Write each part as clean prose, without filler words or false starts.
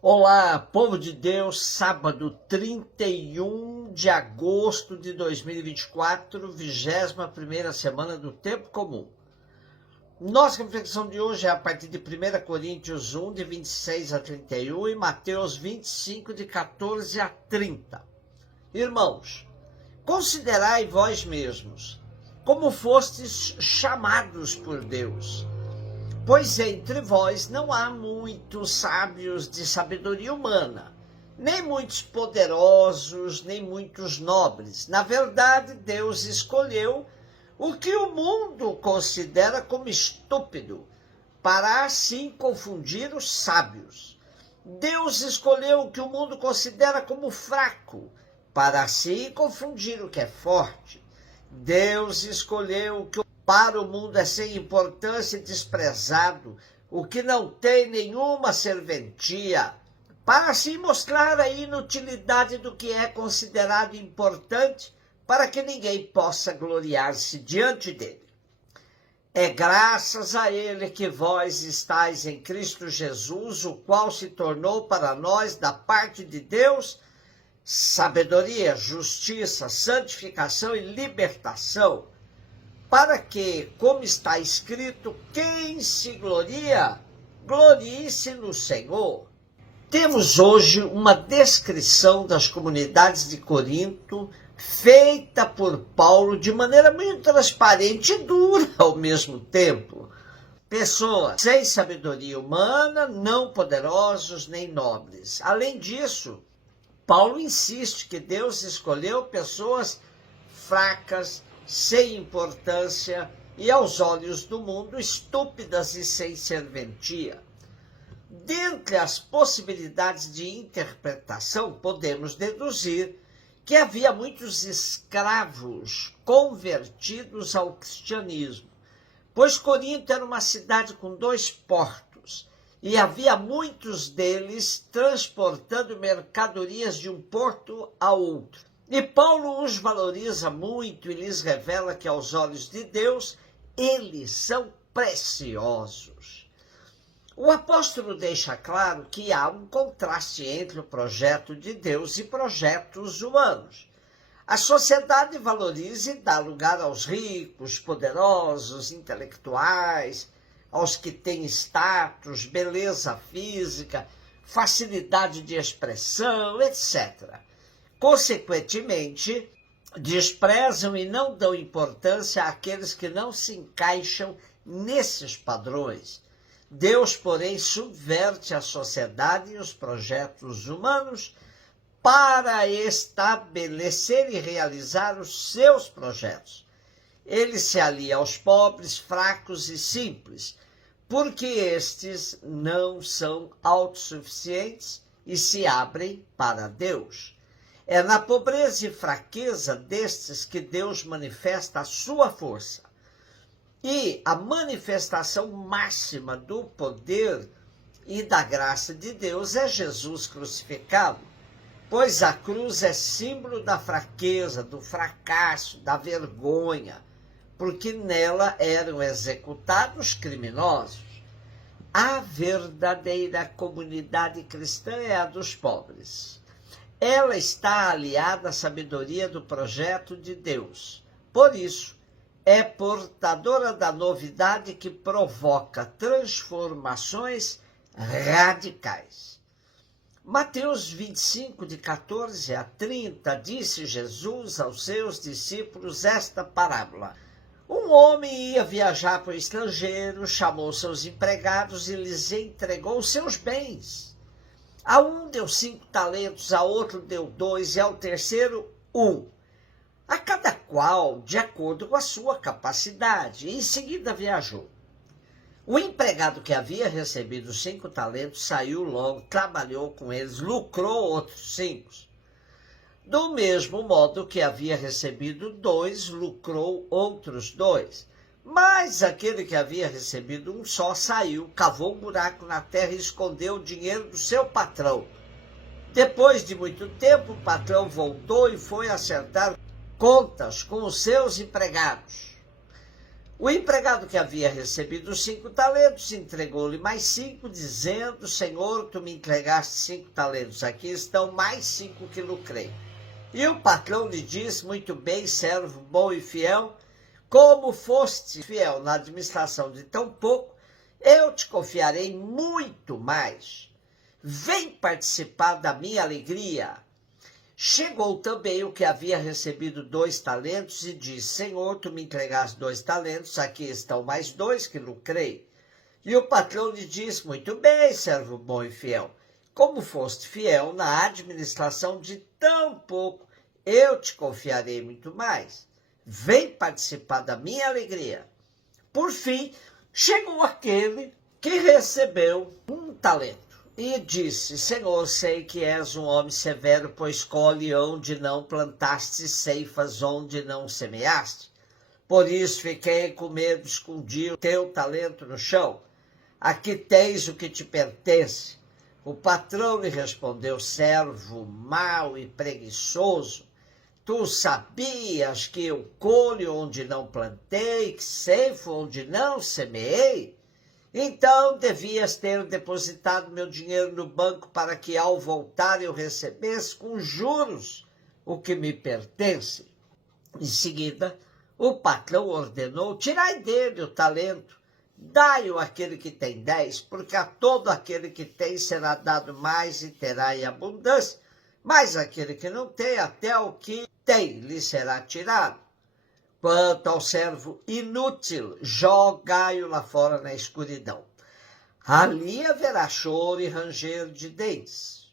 Olá, povo de Deus, sábado 31 de agosto de 2024, 21ª semana do Tempo Comum. Nossa reflexão de hoje é a partir de 1 Coríntios 1, de 26 a 31 e Mateus 25, de 14 a 30. Irmãos, considerai vós mesmos como fostes chamados por Deus. Pois entre vós não há muitos sábios de sabedoria humana, nem muitos poderosos, nem muitos nobres. Na verdade, Deus escolheu o que o mundo considera como estúpido, para assim confundir os sábios. Deus escolheu o que o mundo considera como fraco, para assim confundir o que é forte. Deus escolheu o que para o mundo é sem importância e desprezado, o que não tem nenhuma serventia, para assim mostrar a inutilidade do que é considerado importante, para que ninguém possa gloriar-se diante dele. É graças a ele que vós estáis em Cristo Jesus, o qual se tornou para nós, da parte de Deus, sabedoria, justiça, santificação e libertação, para que, como está escrito, quem se gloria, glorie-se no Senhor. Temos hoje uma descrição das comunidades de Corinto, feita por Paulo de maneira muito transparente e dura ao mesmo tempo. Pessoas sem sabedoria humana, não poderosos nem nobres. Além disso, Paulo insiste que Deus escolheu pessoas fracas, sem importância e, aos olhos do mundo, estúpidas e sem serventia. Dentre as possibilidades de interpretação, podemos deduzir que havia muitos escravos convertidos ao cristianismo, pois Corinto era uma cidade com 2 portos, e havia muitos deles transportando mercadorias de um porto a outro. E Paulo os valoriza muito e lhes revela que, aos olhos de Deus, eles são preciosos. O apóstolo deixa claro que há um contraste entre o projeto de Deus e projetos humanos. A sociedade valoriza e dá lugar aos ricos, poderosos, intelectuais, aos que têm status, beleza física, facilidade de expressão, etc. Consequentemente, desprezam e não dão importância àqueles que não se encaixam nesses padrões. Deus, porém, subverte a sociedade e os projetos humanos para estabelecer e realizar os seus projetos. Ele se alia aos pobres, fracos e simples, porque estes não são autossuficientes e se abrem para Deus. É na pobreza e fraqueza destes que Deus manifesta a sua força. E a manifestação máxima do poder e da graça de Deus é Jesus crucificado, pois a cruz é símbolo da fraqueza, do fracasso, da vergonha, porque nela eram executados criminosos. A verdadeira comunidade cristã é a dos pobres. Ela está aliada à sabedoria do projeto de Deus. Por isso, é portadora da novidade que provoca transformações radicais. Mateus 25, de 14 a 30, disse Jesus aos seus discípulos esta parábola. Um homem ia viajar para o estrangeiro, chamou seus empregados e lhes entregou seus bens. A um deu 5 talentos, a outro deu 2 e ao terceiro 1. A cada qual de acordo com a sua capacidade. E em seguida viajou. O empregado que havia recebido 5 talentos saiu logo, trabalhou com eles, lucrou outros 5. Do mesmo modo que havia recebido 2, lucrou outros 2. Mas aquele que havia recebido um só saiu, cavou um buraco na terra e escondeu o dinheiro do seu patrão. Depois de muito tempo, o patrão voltou e foi acertar contas com os seus empregados. O empregado que havia recebido 5 talentos entregou-lhe mais 5, dizendo: Senhor, tu me entregaste 5 talentos, aqui estão mais 5 que lucrei. E o patrão lhe disse: muito bem, servo bom e fiel, como foste fiel na administração de tão pouco, eu te confiarei muito mais. Vem participar da minha alegria. Chegou também o que havia recebido 2 talentos e disse: Senhor, tu me entregaste 2 talentos, aqui estão mais 2 que lucrei. E o patrão lhe disse: muito bem, servo bom e fiel, como foste fiel na administração de tão pouco, eu te confiarei muito mais. Vem participar da minha alegria. Por fim, chegou aquele que recebeu 1 talento. E disse: Senhor, sei que és um homem severo, pois colhe onde não plantaste, ceifas onde não semeaste. Por isso fiquei com medo, escondi o teu talento no chão. Aqui tens o que te pertence. O patrão lhe respondeu: servo mau e preguiçoso, tu sabias que eu colho onde não plantei, que ceifo onde não semeei? Então devias ter depositado meu dinheiro no banco para que ao voltar eu recebesse com juros o que me pertence. Em seguida, o patrão ordenou: tirai dele o talento, dai-o àquele que tem 10, porque a todo aquele que tem será dado mais e terá em abundância, mas aquele que não tem, até o que tem lhe será tirado. Quanto ao servo inútil, jogai-o lá fora na escuridão. Ali haverá choro e ranger de dentes.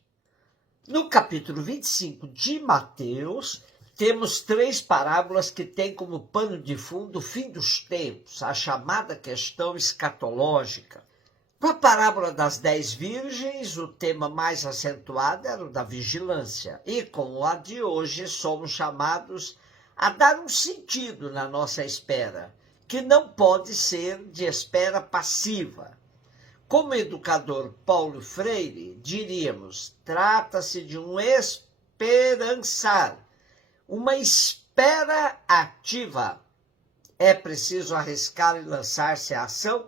No capítulo 25 de Mateus, temos 3 parábolas que têm como pano de fundo o fim dos tempos, a chamada questão escatológica. Com a parábola das 10 virgens, o tema mais acentuado era o da vigilância. E com a de hoje, somos chamados a dar um sentido na nossa espera, que não pode ser de espera passiva. Como educador Paulo Freire, diríamos: trata-se de um esperançar, uma espera ativa. É preciso arriscar e lançar-se à ação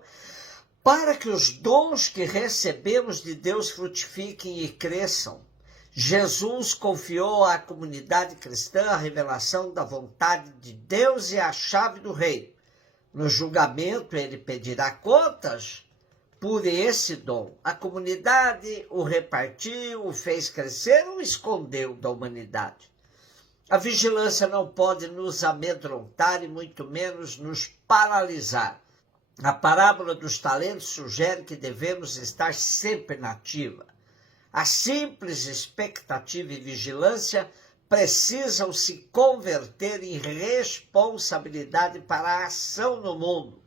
para que os dons que recebemos de Deus frutifiquem e cresçam. Jesus confiou à comunidade cristã a revelação da vontade de Deus e a chave do reino. No julgamento, ele pedirá contas por esse dom. A comunidade o repartiu, o fez crescer ou escondeu da humanidade. A vigilância não pode nos amedrontar e muito menos nos paralisar. A parábola dos talentos sugere que devemos estar sempre na ativa. A simples expectativa e vigilância precisam se converter em responsabilidade para a ação no mundo.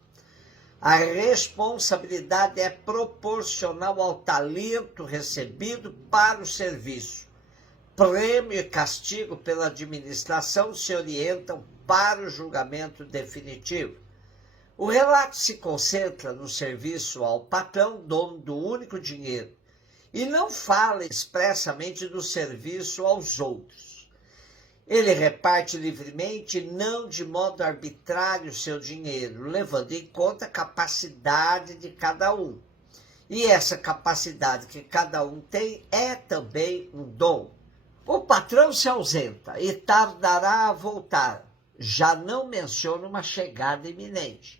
A responsabilidade é proporcional ao talento recebido para o serviço. Prêmio e castigo pela administração se orientam para o julgamento definitivo. O relato se concentra no serviço ao patrão, dono do único dinheiro, e não fala expressamente do serviço aos outros. Ele reparte livremente, não de modo arbitrário, seu dinheiro, levando em conta a capacidade de cada um. E essa capacidade que cada um tem é também um dom. O patrão se ausenta e tardará a voltar. Já não menciona uma chegada iminente.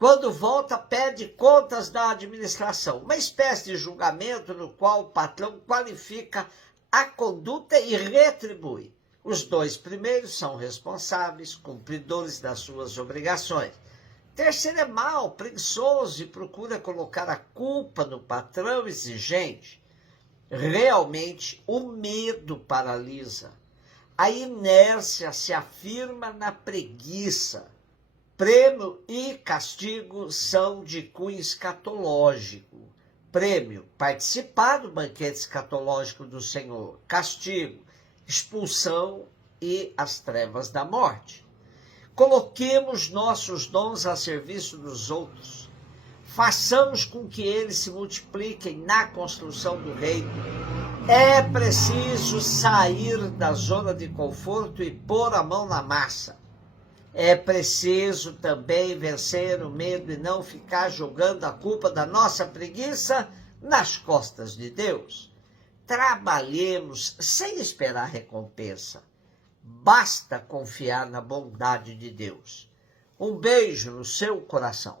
Quando volta, pede contas da administração, uma espécie de julgamento no qual o patrão qualifica a conduta e retribui. Os 2 primeiros são responsáveis, cumpridores das suas obrigações. O terceiro é mau, preguiçoso e procura colocar a culpa no patrão exigente. Realmente, o medo paralisa. A inércia se afirma na preguiça. Prêmio e castigo são de cunho escatológico. Prêmio, participar do banquete escatológico do Senhor. Castigo, expulsão e as trevas da morte. Coloquemos nossos dons a serviço dos outros. Façamos com que eles se multipliquem na construção do reino. É preciso sair da zona de conforto e pôr a mão na massa. É preciso também vencer o medo e não ficar jogando a culpa da nossa preguiça nas costas de Deus. Trabalhemos sem esperar recompensa. Basta confiar na bondade de Deus. Um beijo no seu coração.